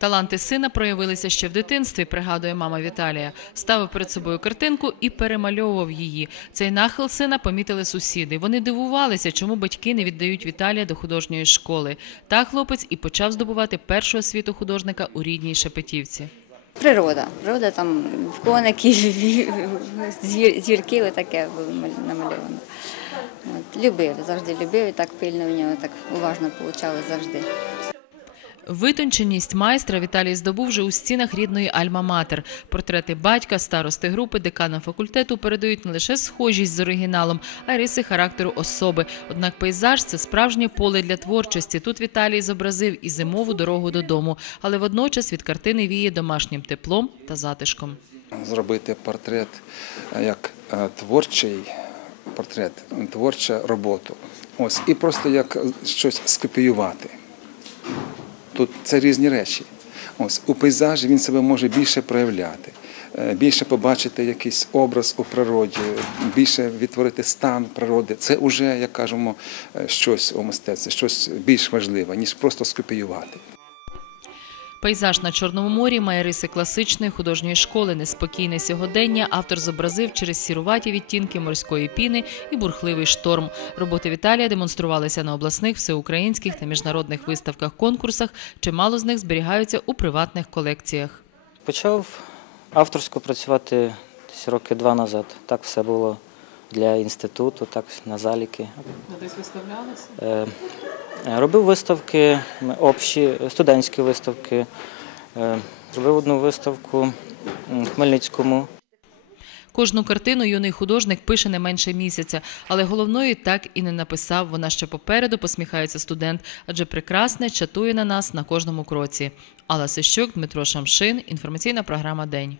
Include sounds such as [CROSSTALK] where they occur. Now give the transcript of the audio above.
Таланти сина проявилися ще в дитинстві, пригадує мама Віталія. Ставив перед собою картинку і перемальовував її. Цей нахил сина помітили сусіди. Вони дивувалися, чому батьки не віддають Віталія до художньої школи. Так хлопець і почав здобувати першу освіту художника у рідній Шепетівці. Природа. Природа там коники, [LAUGHS] зірки, отаке було маль- намальовано. От, любив, завжди любив і так пильно в нього, так уважно получалось завжди. Витонченість майстра Віталій здобув вже у стінах рідної Альма-Матер. Портрети батька, старости групи, декана факультету передають не лише схожість з оригіналом, а й риси характеру особи. Однак пейзаж це справжнє поле для творчості. Тут Віталій зобразив і зимову дорогу додому, але водночас від картини віє домашнім теплом та затишком. зробити портрет е, як е, творчий портрет, творча роботу. Ось, і просто як щось скопіювати. Тут це різні речі. Ось у пейзажі він себе може більше проявляти, е, більше побачити якийсь образ у природі, більше відтворити стан природи. Це вже, як кажемо, е, щось у мистецтві, щось більш важливе, ніж просто скопіювати. Пейзаж на Чорному морі має риси класичної художньої школи, неспокійне сьогодення. Автор зобразив через сіруваті відтінки морської піни і бурхливий шторм. Роботи Віталія демонструвалися на обласних, всеукраїнських та міжнародних виставках-конкурсах. Чимало з них зберігаються у приватних колекціях. Почав авторсько працювати десь роки два назад. Так все було для інституту, так на заліки. Десь виставлялися? Е, Робив виставки, общі, студентські виставки. Е, Зробив одну виставку в Хмельницькому. Кожну картину юний художник пише не менше місяця, але головної так і не написав. Вона ще попереду посміхається студент, адже прекрасне чатує на нас на кожному кроці. Алла Сищук, Дмитро Шамшин. Інформаційна програма День.